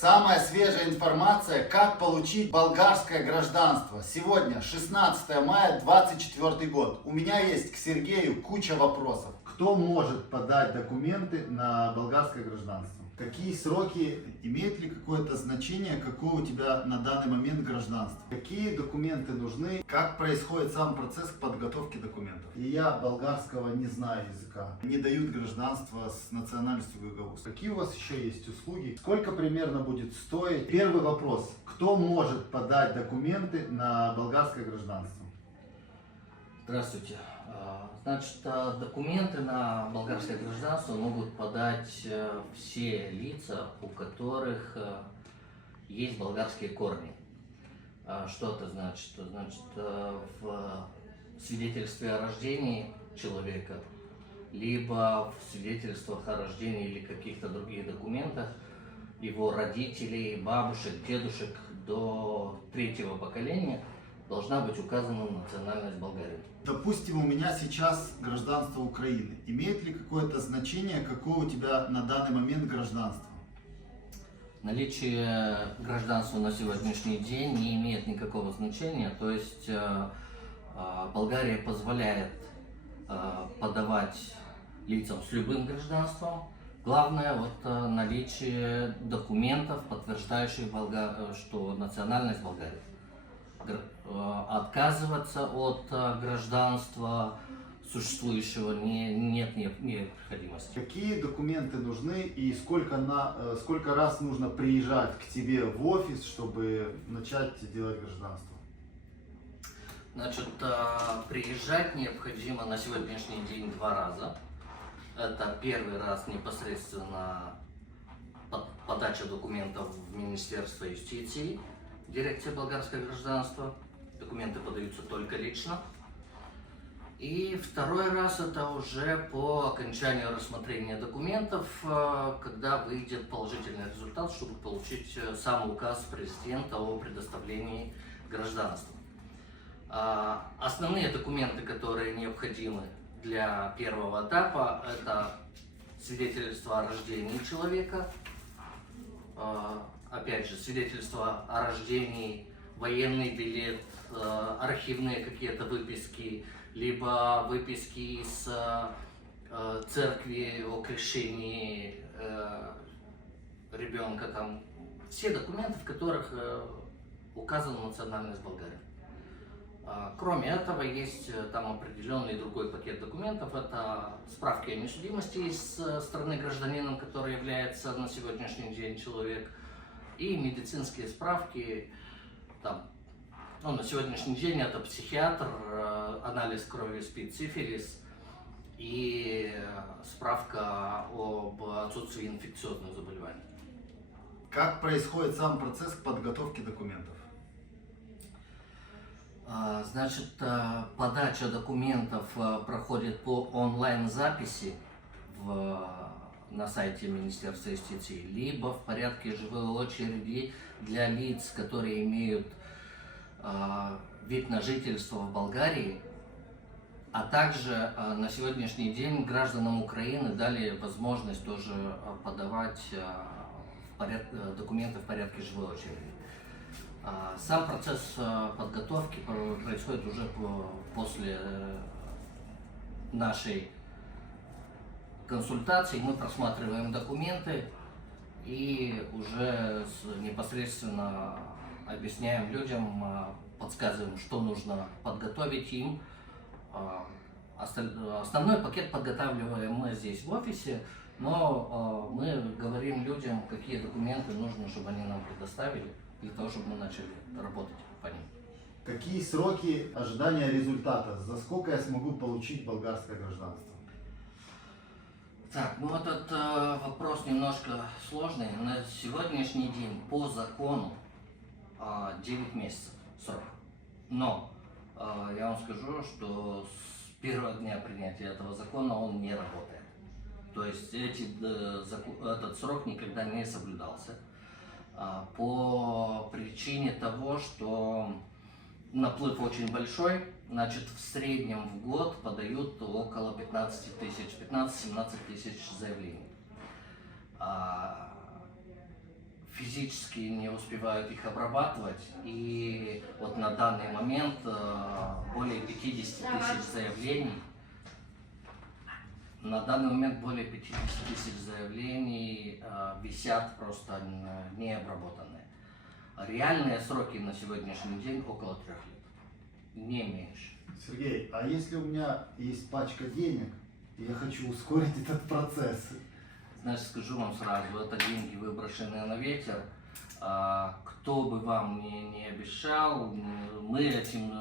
Самая свежая информация, как получить болгарское гражданство. Сегодня 16 мая 2024 год. У меня есть к Сергею куча вопросов. Кто может подать документы на болгарское гражданство? Какие сроки, имеет ли какое-то значение, какое у тебя на данный момент гражданство? Какие документы нужны? Как происходит сам процесс подготовки документов? И я болгарского не знаю языка. Не дают гражданство с национальностью гагаузской. Какие у вас еще есть услуги? Сколько примерно будет стоить? Первый вопрос. Кто может подать документы на болгарское гражданство? Здравствуйте. Значит, документы на болгарское гражданство могут подать все лица, у которых есть болгарские корни. Что это значит? Значит, в свидетельстве о рождении человека, либо в свидетельствах о рождении или каких-то других документах его родителей, бабушек, дедушек до третьего поколения должна быть указана национальность Болгарии. Допустим, у меня сейчас гражданство Украины. Имеет ли какое-то значение, какое у тебя на данный момент гражданство? Наличие гражданства на сегодняшний день не имеет никакого значения. То есть Болгария позволяет подавать лицам с любым гражданством. Главное наличие документов, подтверждающих что национальность Болгарии. Отказываться от гражданства существующего нет необходимости. Какие документы нужны и сколько раз нужно приезжать к тебе в офис, чтобы начать делать гражданство? Значит, приезжать необходимо на сегодняшний день 2 раза. Это первый раз непосредственно подача документов в Министерство юстиции, дирекция болгарского гражданства. Документы подаются только лично. И второй раз это уже по окончанию рассмотрения документов, когда выйдет положительный результат, чтобы получить сам указ президента о предоставлении гражданства. Основные документы, которые необходимы для первого этапа, это свидетельство о рождении человека, опять же, свидетельство о рождении, военный билет, архивные какие-то выписки, либо выписки из церкви о крещении ребенка, там все документы, в которых указана национальность Болгарии. Кроме этого, есть там определенный другой пакет документов. Это справки о несудимости из страны гражданина, который является на сегодняшний день человек, и медицинские справки. Там, на сегодняшний день это психиатр, анализ крови СПИД, сифилис и справка об отсутствии инфекциозных заболеваний. Как происходит сам процесс подготовки документов? Значит, подача документов проходит по онлайн-записи на сайте Министерства юстиции, либо в порядке живой очереди для лиц, которые имеют вид на жительство в Болгарии, а также на сегодняшний день гражданам Украины дали возможность тоже подавать документы в порядке живой очереди. Сам процесс подготовки происходит уже после нашей консультации. Мы просматриваем документы и уже непосредственно объясняем людям, подсказываем, что нужно подготовить им. Основной пакет подготавливаем мы здесь в офисе, но мы говорим людям, какие документы нужно, чтобы они нам предоставили, для того, чтобы мы начали работать по ним. Какие сроки ожидания результата? За сколько я смогу получить болгарское гражданство? Так, этот вопрос немножко сложный. На сегодняшний день по закону 9 месяцев срок. Но я вам скажу, что с первого дня принятия этого закона он не работает. То есть этот срок никогда не соблюдался. По причине того, что наплыв очень большой, значит, в среднем в год подают около 15 тысяч, 15-17 тысяч заявлений. физически не успевают их обрабатывать. И вот на данный момент более 50 тысяч заявлений. На данный момент более 50 тысяч заявлений висят просто необработанные. Реальные сроки на сегодняшний день около 3 лет, не меньше. Сергей, а если у меня есть пачка денег, и я хочу ускорить этот процесс? Значит, скажу вам сразу, это деньги, выброшенные на ветер. Кто бы вам не обещал, мы этим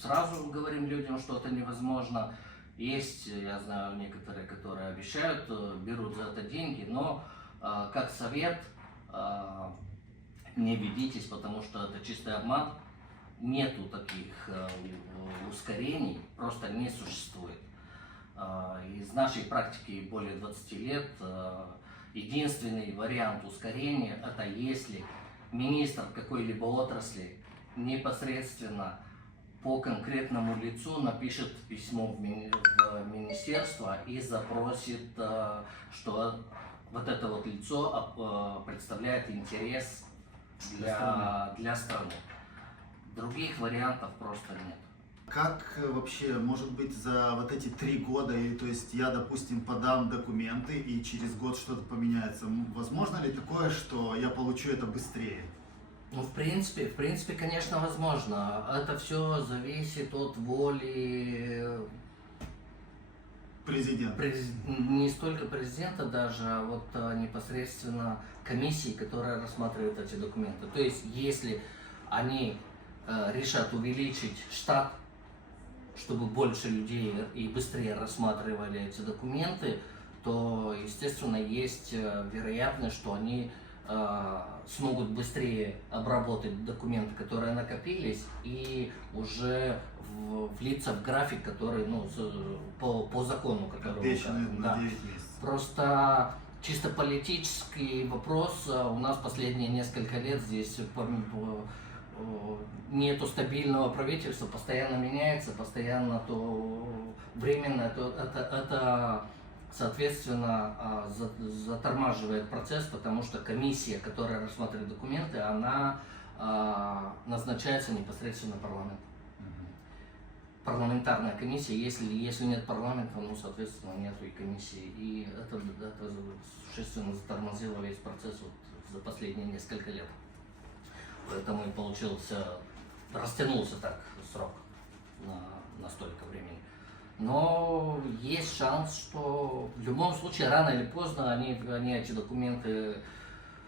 сразу говорим людям, что это невозможно. Есть, я знаю, некоторые, которые обещают, берут за это деньги, но как совет, не ведитесь, потому что это чистый обман. Нету таких ускорений, просто не существует. Из нашей практики более 20 лет единственный вариант ускорения – это если министр какой-либо отрасли непосредственно по конкретному лицу напишет письмо в министерство и запросит, что вот это вот лицо представляет интерес для страны. Других вариантов просто нет. Как вообще, может быть, за вот эти 3 года, и, то есть я, допустим, подам документы, и через год что-то поменяется, возможно ли такое, что я получу это быстрее? Ну, в принципе, конечно, возможно. Это все зависит от воли Президент. не столько президента даже, а вот непосредственно комиссии, которая рассматривает эти документы. То есть, если они решат увеличить штат, чтобы больше людей и быстрее рассматривали эти документы, то, естественно, есть вероятность, что они смогут быстрее обработать документы, которые накопились, и уже влиться в график, который, ну, по закону, который Обещанный указан. на Да. 9 месяцев. Просто чисто политический вопрос. У нас последние несколько лет здесь нету стабильного правительства, постоянно меняется, постоянно то временно, то это соответственно затормаживает процесс, потому что комиссия, которая рассматривает документы, она назначается непосредственно парламентом. Парламентарная комиссия, если нет парламента, ну, соответственно, нету и комиссии. И это существенно затормозило весь процесс вот за последние несколько лет. Поэтому и растянулся так срок на столько времени. Но есть шанс, что в любом случае, рано или поздно, они эти документы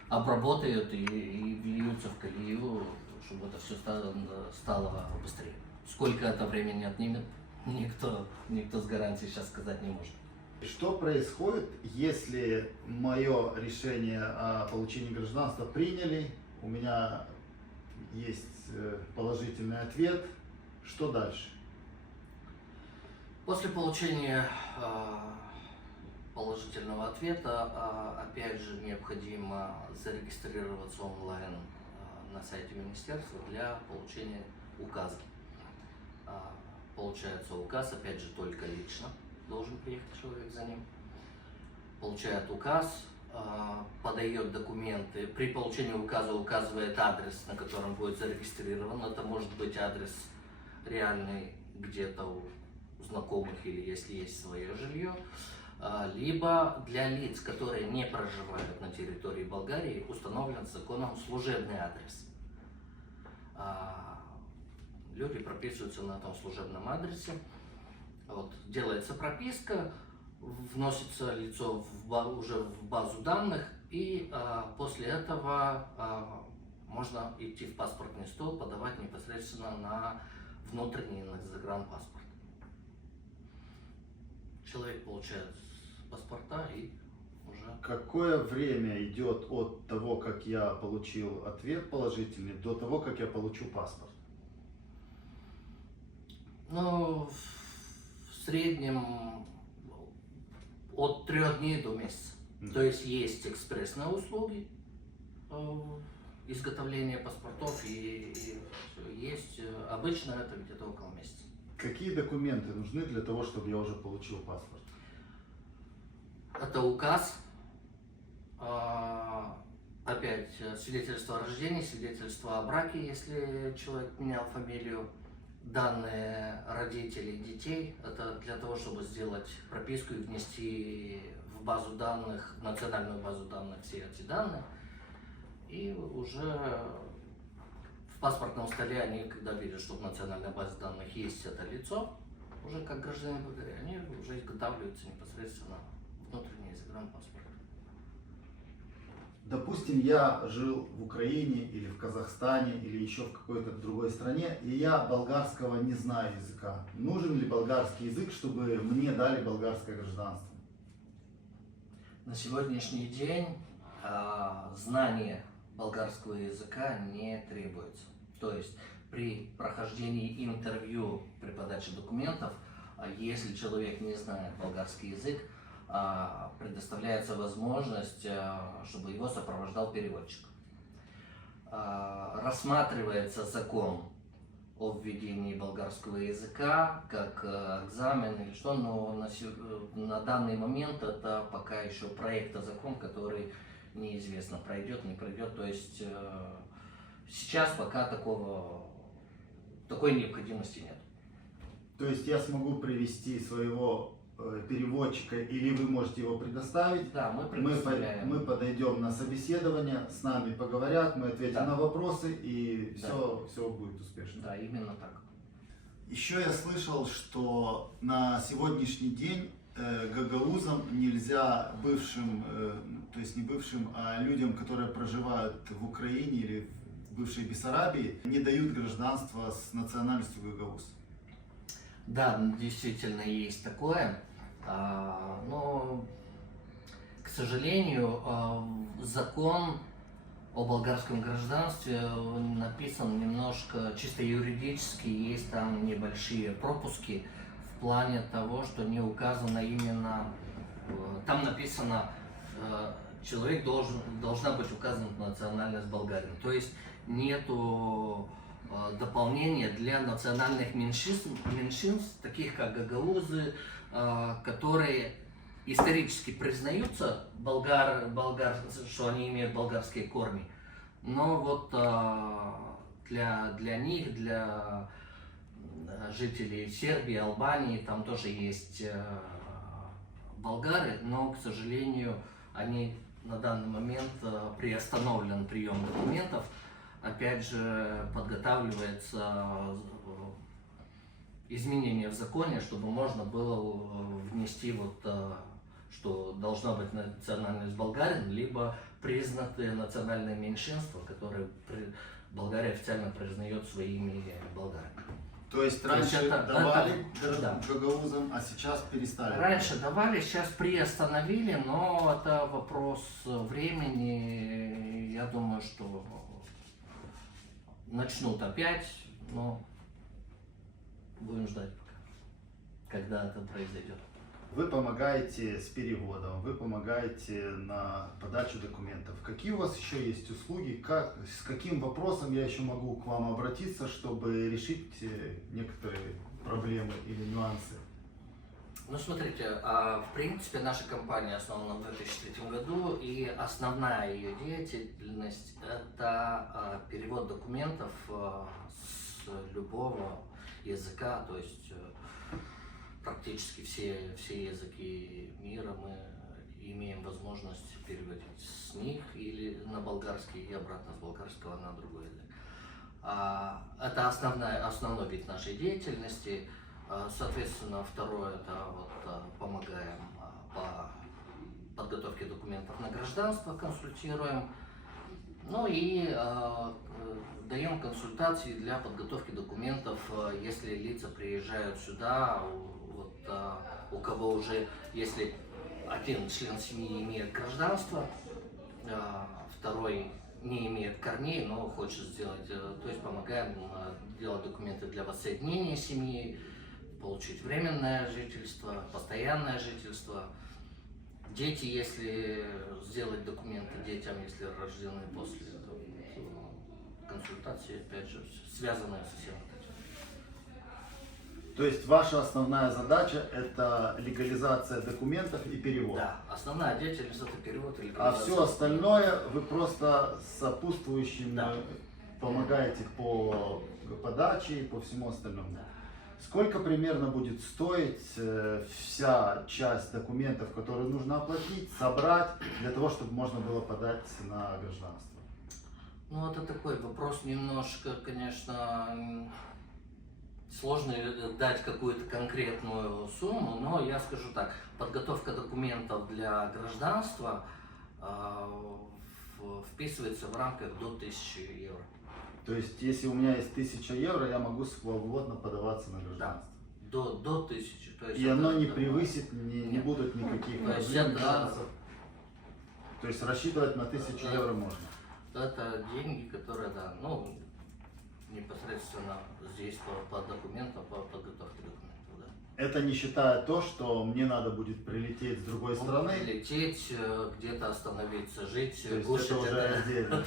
обработают и вильются в колею, чтобы это все стало быстрее. Сколько это времени отнимет, никто с гарантией сейчас сказать не может. Что происходит, если мое решение о получении гражданства приняли, у меня есть положительный ответ, что дальше? После получения положительного ответа, опять же, необходимо зарегистрироваться онлайн на сайте министерства для получения указа. Получается указ, опять же, только лично должен приехать человек за ним. Получает указ, подает документы. При получении указа указывает адрес, на котором будет зарегистрирован. Это может быть адрес реальный где-то у знакомых или если есть свое жилье. Либо для лиц, которые не проживают на территории Болгарии, установлен законом служебный адрес. Люди прописываются на этом служебном адресе. Вот, делается прописка, вносится лицо уже в базу данных, и после этого можно идти в паспортный стол, подавать непосредственно на внутренний загранпаспорт. Человек получает паспорта и уже... Какое время идет от того, как я получил ответ положительный, до того, как я получу паспорт? Ну, в среднем от 3 дней до месяца. То есть есть экспрессные услуги изготовления паспортов и есть обычно это где-то около месяца. Какие документы нужны для того, чтобы я уже получил паспорт? Это указ, Опять свидетельство о рождении, свидетельство о браке, если человек менял фамилию, данные родителей детей. Это для того, чтобы сделать прописку и внести в базу данных, в национальную базу данных все эти данные. И уже в паспортном столе они, когда видят, что в национальной базе данных есть это лицо, уже как гражданин Болгарии, они уже изготавливаются непосредственно внутренний загранпаспорт. Допустим, я жил в Украине или в Казахстане или еще в какой-то другой стране, и я болгарского не знаю языка. Нужен ли болгарский язык, чтобы мне дали болгарское гражданство? На сегодняшний день знание болгарского языка не требуется. То есть при прохождении интервью при подаче документов, если человек не знает болгарский язык, предоставляется возможность, чтобы его сопровождал переводчик. Рассматривается закон о введении болгарского языка как экзамен или что, но на данный момент это пока еще проектозакон, который неизвестно, пройдет, не пройдет. То есть сейчас пока такой необходимости нет. То есть я смогу привести своего переводчика, или вы можете его предоставить? Да, мы предоставляем. Мы подойдем на собеседование, с нами поговорят, мы ответим Да. на вопросы, и Да. все будет успешно. Да, именно так. Еще я слышал, что на сегодняшний день гагаузам нельзя бывшим, то есть не бывшим, а людям, которые проживают в Украине или в бывшей Бессарабии, не дают гражданство с национальностью гагауз. Да, действительно есть такое, но, к сожалению, закон о болгарском гражданстве написан немножко чисто юридически, есть там небольшие пропуски в плане того, что не указано именно, там написано, человек должна быть указана национальность болгарина, то есть нету дополнения для национальных меньшинств, таких как гагаузы, которые исторически признаются что они имеют болгарские корни, но вот для них, для жителей Сербии, Албании, там тоже есть болгары, но, к сожалению, они на данный момент приостановлен прием документов. Опять же, подготавливается изменение в законе, чтобы можно было внести что должна быть национальность болгарин, либо признатые национальные меньшинства, которые Болгария официально признает своими болгарами. То есть раньше давали да. гагаузам, а сейчас перестали? Раньше давали, сейчас приостановили, но это вопрос времени. Я думаю, что начнут опять, но будем ждать пока, когда это произойдет. Вы помогаете с переводом, вы помогаете на подачу документов. Какие у вас еще есть услуги? С каким вопросом я еще могу к вам обратиться, чтобы решить некоторые проблемы или нюансы? Ну, смотрите, в принципе, наша компания основана в 2003 году, и основная ее деятельность – это перевод документов с любого языка, то есть практически все языки мира мы имеем возможность переводить с них или на болгарский и обратно с болгарского на другой язык. Это основной вид нашей деятельности. Соответственно, второе, это помогаем по подготовке документов на гражданство, консультируем. Ну и даем консультации для подготовки документов, если лица приезжают сюда, у кого уже, если один член семьи имеет гражданство, второй не имеет корней, но хочет сделать, то есть помогаем делать документы для воссоединения семьи, получить временное жительство, постоянное жительство. Дети, если сделать документы детям, если рождены после этого, консультации, опять же, связанные со всем этим. То есть ваша основная задача это легализация документов и перевод. Да, основная деятельность это перевод или А все остальное вы просто сопутствующим Да. помогаете по подаче и по всему остальному. Да. Сколько примерно будет стоить вся часть документов, которые нужно оплатить, собрать, для того, чтобы можно было подать на гражданство? Ну, это такой вопрос немножко, конечно, сложно дать какую-то конкретную сумму, но я скажу так, подготовка документов для гражданства вписывается в рамках до 1000 евро. То есть, если у меня есть 1000 евро, я могу свободно подаваться на гражданство. До 1000. То есть И оно не превысит, не Нет. будут никаких То есть проблем, это- шансов. То есть рассчитывать на 1000 евро можно. Это деньги, которые, да, ну, непосредственно здесь по документам, по подготовке документов, да. Это не считая то, что мне надо будет прилететь с другой стороны. Лететь, где-то остановиться, жить, То есть кушать, это уже отдельно.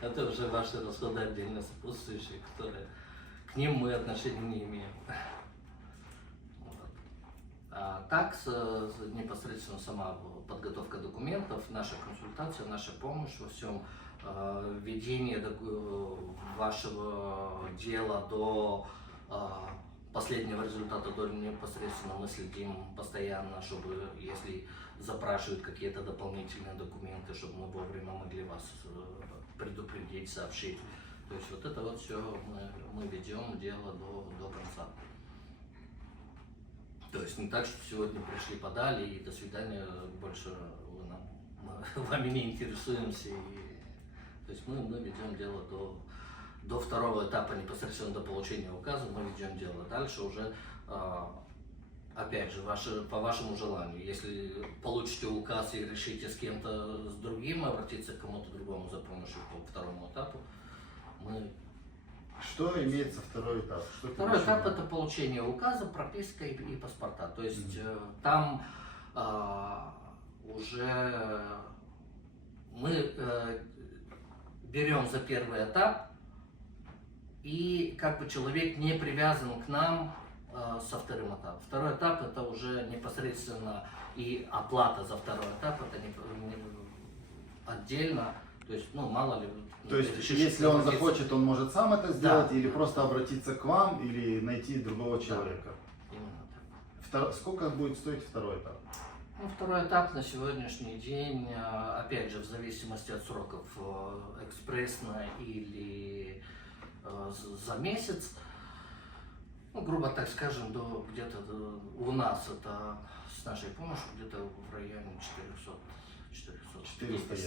это уже ваши расходы отдельно сопутствующие, которые к ним мы отношения не имеем. Вот. А так, непосредственно сама подготовка документов, наша консультация, наша помощь во всем, введение вашего дела до последнего результата, до непосредственно мы следим постоянно, чтобы, если запрашивают какие-то дополнительные документы, чтобы мы вовремя могли вас предупредить, сообщить. То есть вот это вот все мы ведем дело до конца. То есть не так, что сегодня пришли, подали и до свидания, больше мы вами не интересуемся. То есть мы ведем дело до второго этапа, непосредственно до получения указа, мы ведем дело. Дальше уже, опять же, по вашему желанию. Если получите указ и решите с кем-то с другим обратиться к кому-то другому за помощью по второму этапу, мы... Что имеется второй этап? Что Второй этап это получение указа, прописка и паспорта. То есть там уже мы берем за первый этап, и как бы человек не привязан к нам со вторым этапом. Второй этап это уже непосредственно и оплата за второй этап, это отдельно. То есть, ну, мало ли... То есть, если он захочет, он может сам это сделать, или просто обратиться к вам, или найти другого человека. Именно так. Сколько будет стоить второй этап? Ну, второй этап на сегодняшний день, опять же, в зависимости от сроков, экспрессно или за месяц, ну, грубо так скажем, где-то у нас это с нашей помощью где-то в районе 400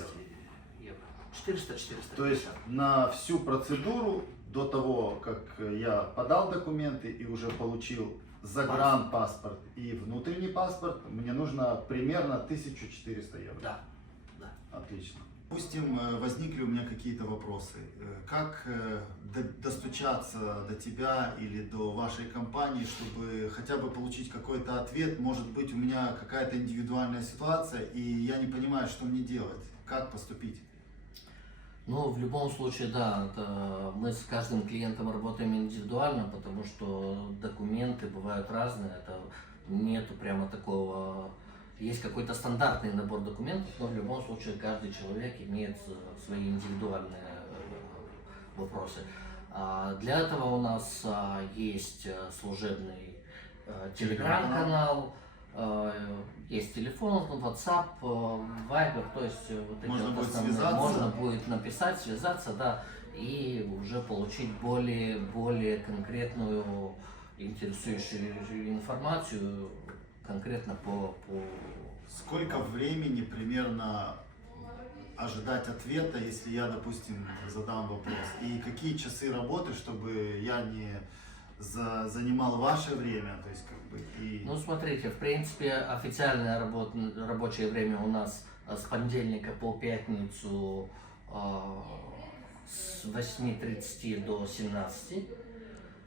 евро. 400-450. То есть на всю процедуру до того, как я подал документы и уже получил загранпаспорт и внутренний паспорт, мне нужно примерно 1400 евро. Да. Отлично. Допустим, возникли у меня какие-то вопросы. Как достучаться до тебя или до вашей компании, чтобы хотя бы получить какой-то ответ? Может быть, у меня какая-то индивидуальная ситуация, и я не понимаю, что мне делать, как поступить? Ну, в любом случае, да, мы с каждым клиентом работаем индивидуально, потому что документы бывают разные, это нету прямо такого, есть какой-то стандартный набор документов, но в любом случае каждый человек имеет свои индивидуальные вопросы. Для этого у нас есть служебный телеграм-канал, есть телефон, WhatsApp, Viber, то есть вот эти Можно вот будет основные. связаться. Можно будет написать, связаться, да, и уже получить более конкретную, интересующую информацию конкретно по... Сколько времени примерно ожидать ответа, если я, допустим, задам вопрос? И какие часы работы, чтобы я не занимал ваше время, то есть как бы и... Ну, смотрите, в принципе, официальное рабочее время у нас с понедельника по пятницу с 8:30 до 17.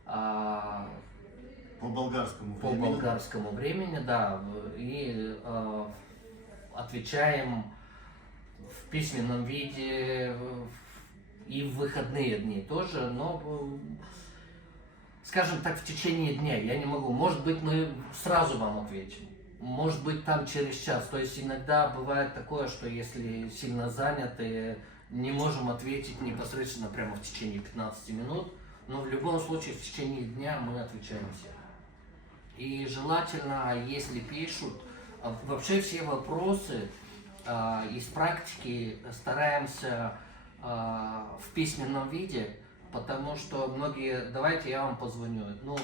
По болгарскому По времени? болгарскому времени, да. И отвечаем в письменном виде и в выходные дни тоже, но скажем так, в течение дня. Я не могу. Может быть, мы сразу вам ответим. Может быть, там через час. То есть иногда бывает такое, что если сильно заняты, не можем ответить непосредственно прямо в течение 15 минут. Но в любом случае в течение дня мы отвечаем всем. И желательно, если пишут, вообще все вопросы из практики стараемся в письменном виде, потому что многие, давайте я вам позвоню, ну,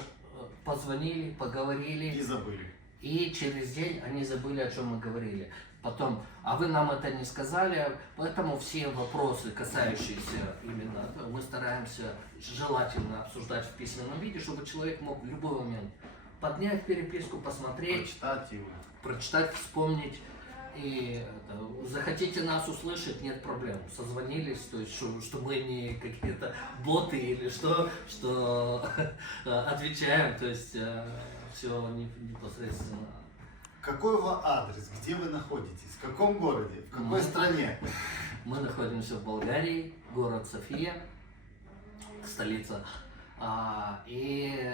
позвонили, поговорили, И забыли. и через день они забыли, о чем мы говорили. Потом, а вы нам это не сказали, поэтому все вопросы, касающиеся именно, мы стараемся желательно обсуждать в письменном виде, чтобы человек мог в любой момент поднять переписку, посмотреть, прочитать, вспомнить. И захотите нас услышать, нет проблем. Созвонились, то есть, что мы не какие-то боты или что отвечаем, то есть все непосредственно. Какой у вас адрес? Где вы находитесь? В каком городе? В какой стране? Мы находимся в Болгарии, город София, столица. И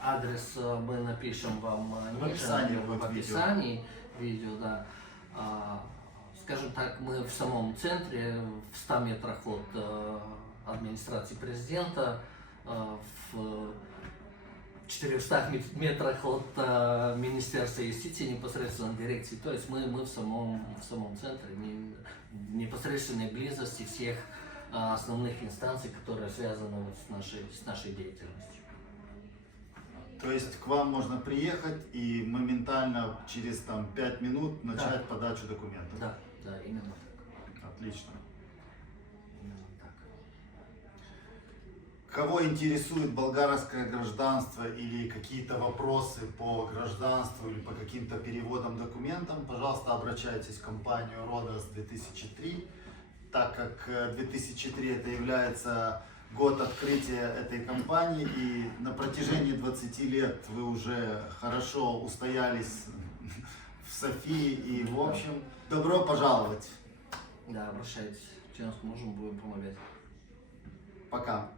адрес мы напишем вам в описании видео, да. Скажем так, мы в самом центре, в 100 метрах от администрации президента, в 400 метрах от Министерства юстиции, непосредственно дирекции. То есть мы в самом центре, в непосредственной близости всех основных инстанций, которые связаны вот с нашей деятельностью. То есть к вам можно приехать и моментально через 5 минут начать подачу документов? Да, именно так. Отлично. Именно так. Кого интересует болгарское гражданство или какие-то вопросы по гражданству или по каким-то переводам документам, пожалуйста, обращайтесь в компанию Rodas 2003, так как 2003 это является год открытия этой компании, и на протяжении 20 лет вы уже хорошо устоялись в Софии, и в общем, добро пожаловать. Да, обращайтесь, чем сможем, будем помогать. Пока.